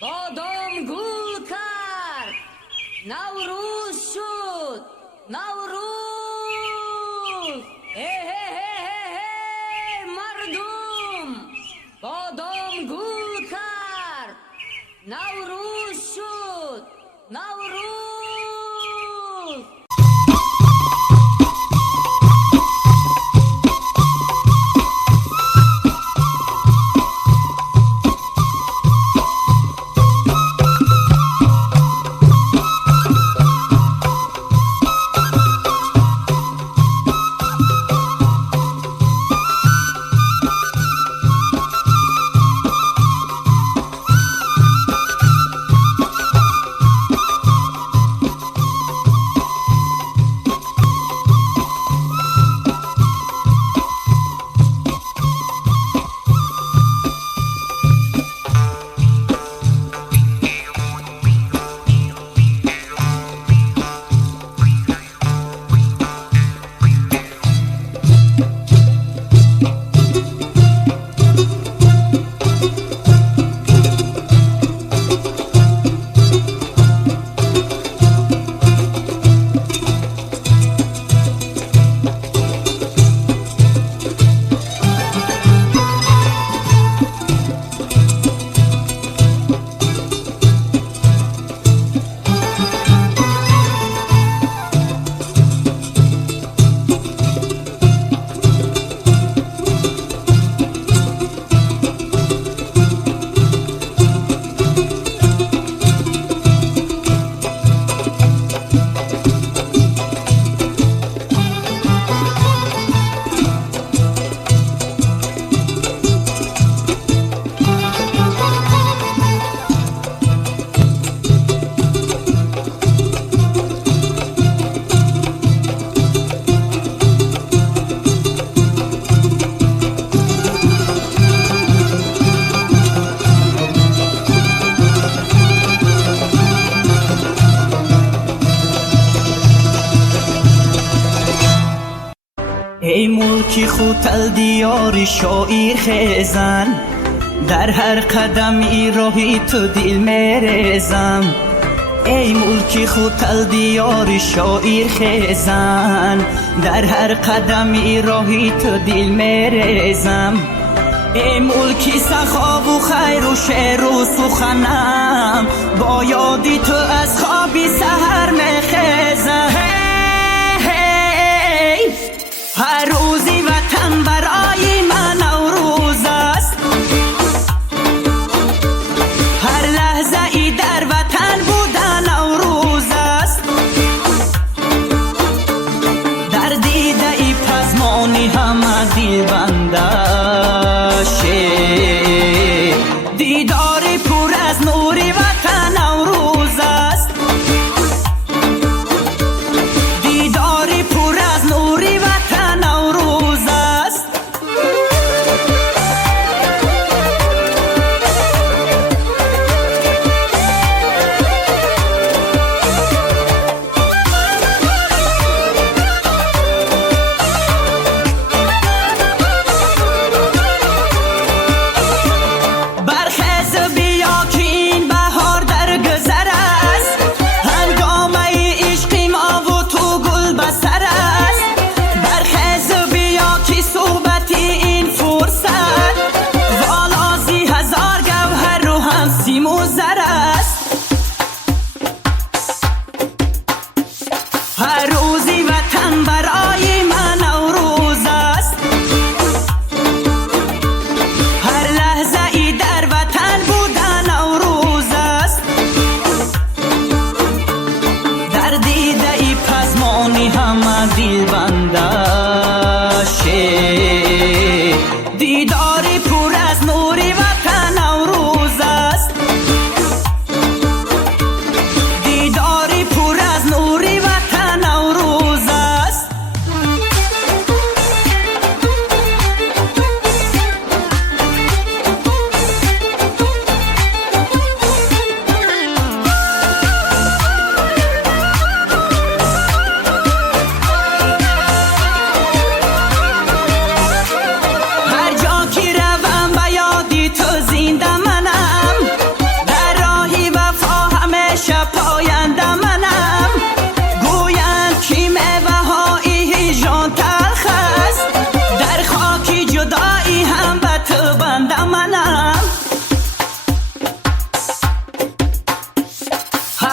بادام گل کرد، نوروز شد، نوروز. مردم، بادام گل کرد، نوروز شد، نوروز. ای ملکی خوتل دیار شاعر خیزن، در هر قدمی راهی تو دل میریزم. ای ملکی خوتل دیار شاعر خیزن، در هر قدمی راهی تو دل میریزم. ای ملکی سخا و خیر و شعر و سخنم، با یادی تو از خوابی سحر میخیزم. هر روزی وطن برای من نوروز است، هر لحظه ای در وطن بودن نوروز است. در دیده ای پزمانی همه دل بنده دیداری پر از نوری وطن نوروز است. دیداری پر از نوری وطن نوروز است. هر روزی وطن برای من نوروز است، هر لحظه ای در وطن بودن نوروز است. در دیده ای پزمانی همه دل بنده دیداری پر از نوری وطن نوروز است. دیداری پر از نوری وطن نوروز است.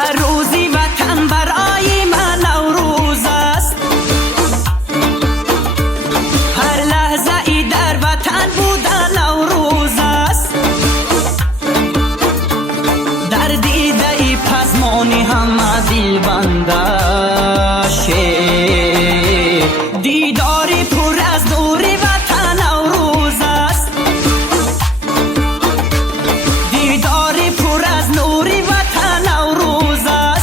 هر روزی وطن برای من نوروز است، هر لحظه ای در وطن بودن نوروز است. در دیده ای پزمانی همه دل بنده، دیداری پر از نوری وطن نوروز است، دیداری پر از نوری وطن نوروز است.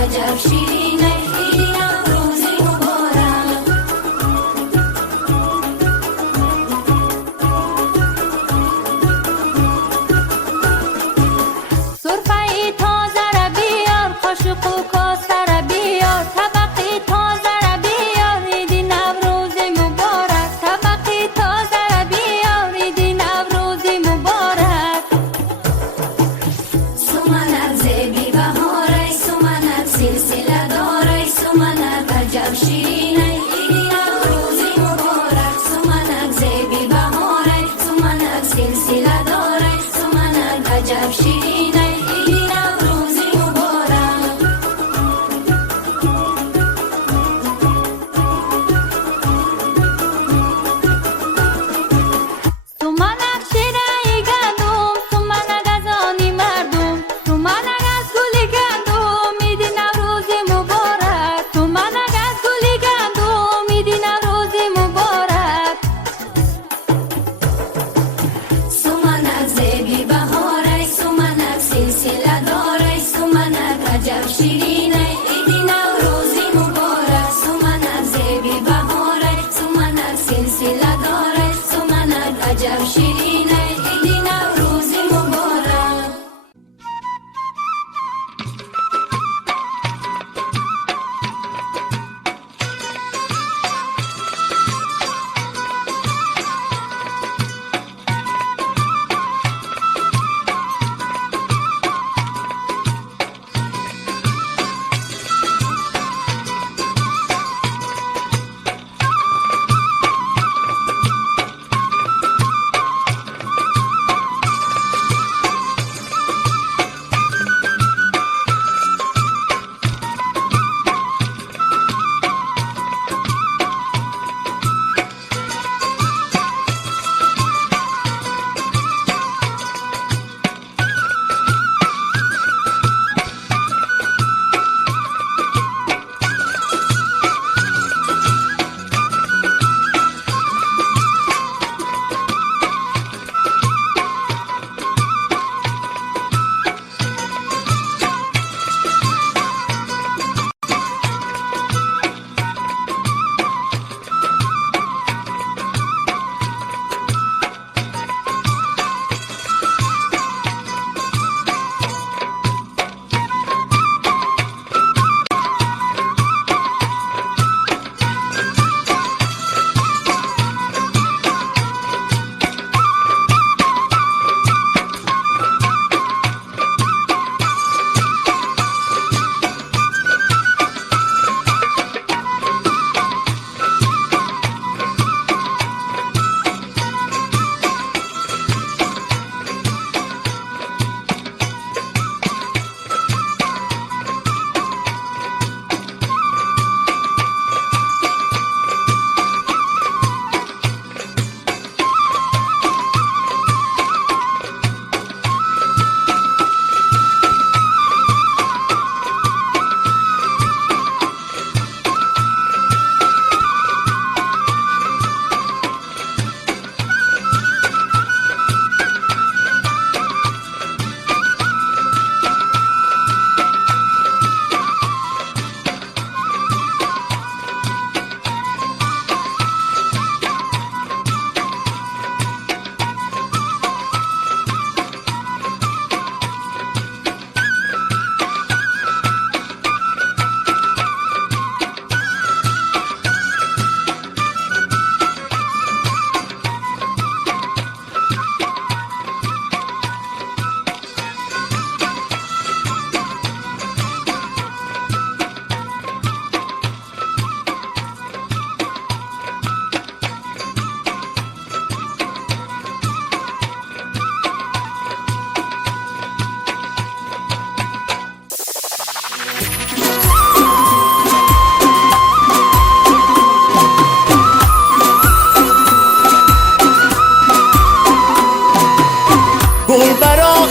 عجب شیرینه عید نوروز مبارک. سرفه تازه را بیار، قاشق و کاسه را بیار، طبق تازه را بیار، عید نوروز مبارک. طبق تازه را بیار، عید نوروز مبارک. سمنک زیبی بهاره، سمنک سلسله داره، سمنک عجب شیرینه عید نوروز مبارک. سمنک زیبی بهاره، سمنک سلسله داره، سمنک عجب شیرینه عید نوروز مبارک. سمنک شیره گندم، سمنک از آن مردم، سمنک از گل گندم، عید نوروز مبارک. سمنک از گل گندم، عید نوروز مبارک. سمنک زیبی بهاره، سمنک سلسله داره، سمنک عجب شیرینه عید نوروز مبارک. سمنک زیبی بهاره، سمنک سلسله داره، سمنک عجب شیرینه عید نوروز مبارک.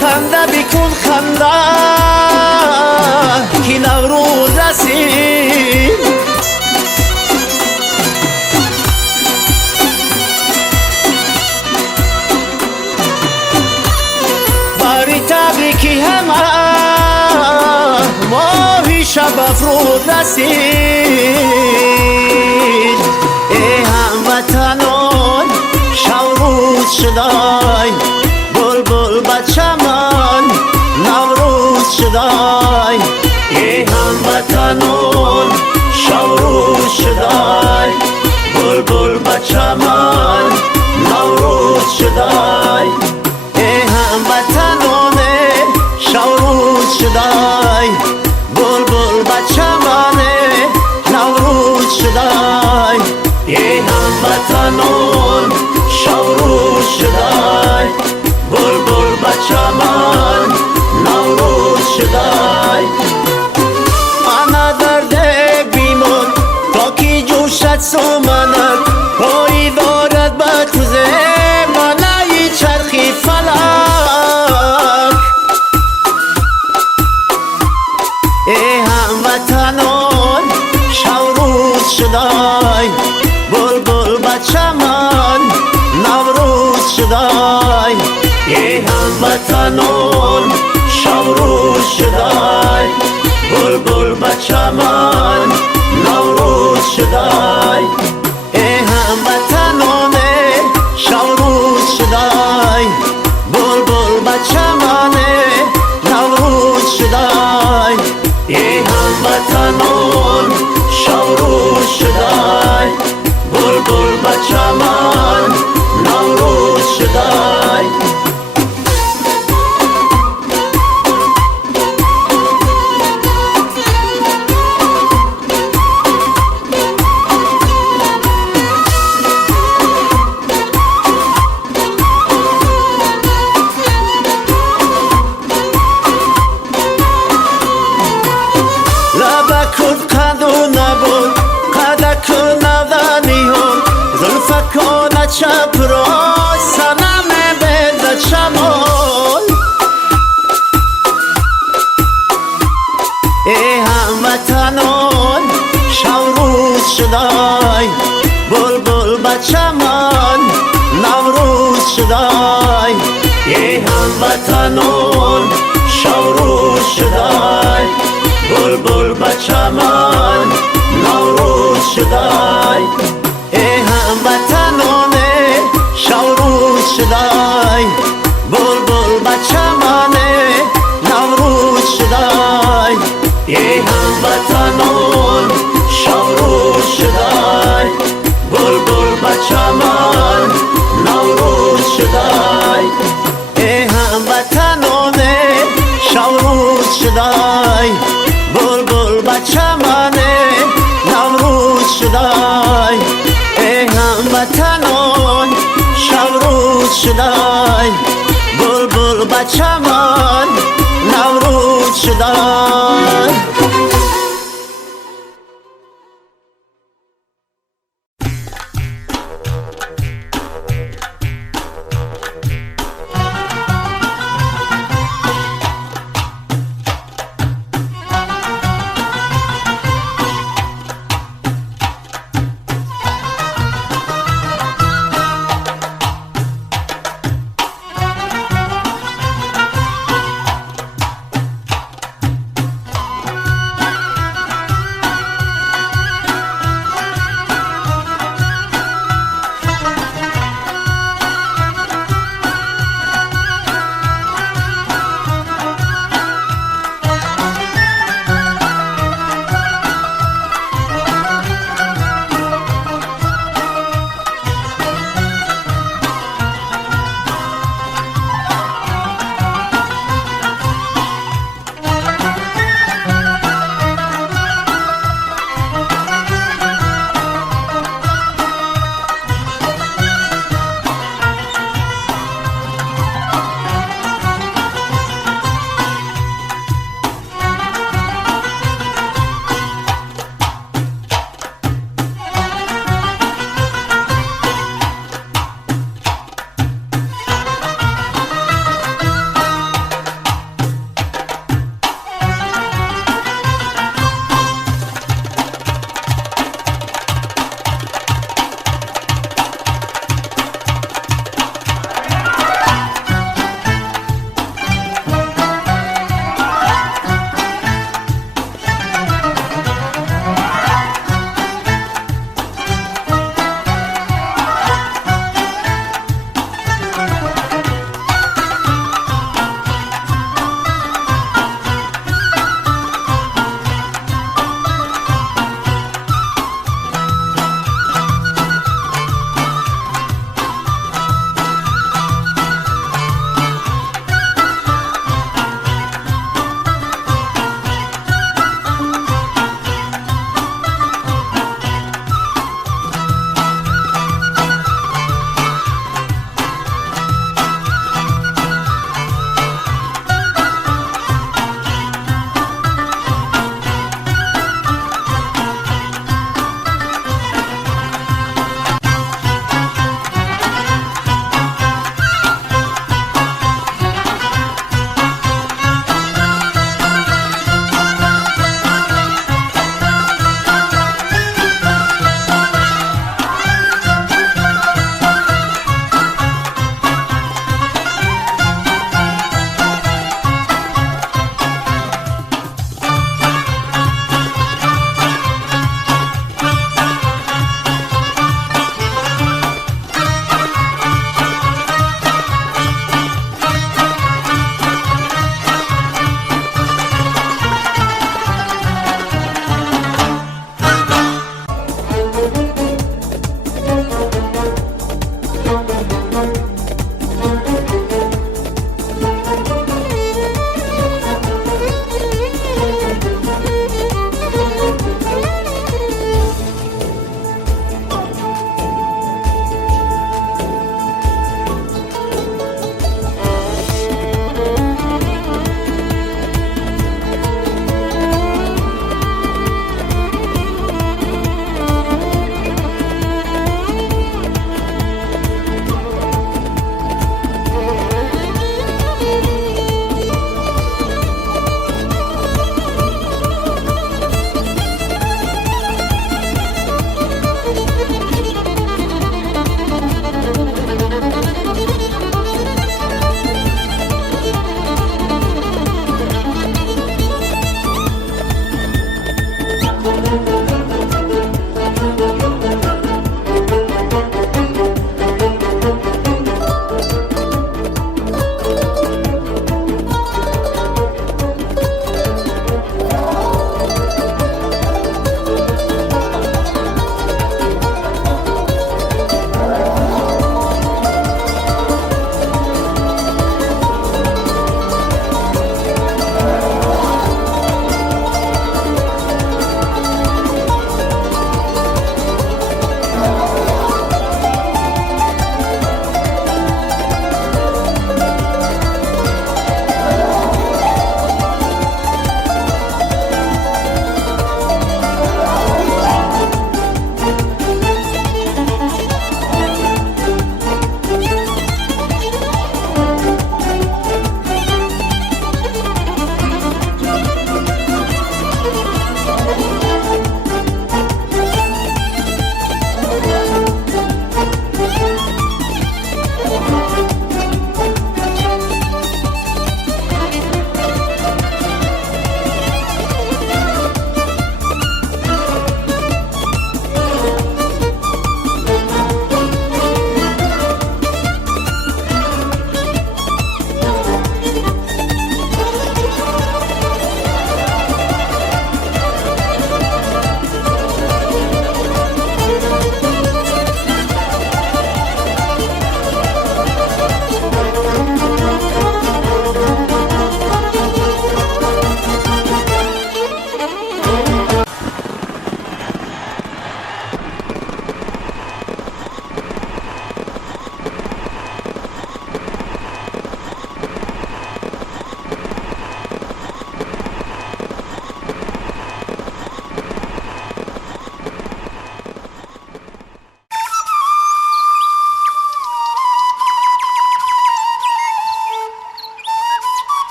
خنده بکن خنده که نوروز رسید باری تبریکی همه ماهی شب نوروز رسید ای هموطنان شوروز شدای بلبل بچمان نوروز شدای ای هموطنان شوروز شدای بلبل بچمان نوروز شدای ای هموطنان شوروز شدای بلبل بچمان نوروز شدای ای هموطنان شوروز شدای بلبل بچمان نوروز شدای انا درد بیمون تا کی جوشت سومنک پایی دارد به کوزه ملای چرخی فلک ای هموطنان شوروز شدای بلبل بچمان نوروز شدای ای هموطنان شوروز شدای بلبل بچمان نوروز شدای ای هموطنان شوروز شدای بلبل بچمان نوروز شدای ای هموطنان شوروز شدای بلبل بچمان نوروز شدای لبکت قدو نبود قدک نودنیون زلفکان چپ را سنم بزد شمال ای هموطنان شوروز شدای بلبل بچمان نوروز شدای ای هموطنان شوروز شدای بلبل بچمان نوروز شدای ای هموطنان شوروز شدای بلبل بچمان نوروز شدای ای هموطنان شوروز شدای بلبل بچمان نوروز شدای ای هموطنان شوروز شدای بلبل بچمان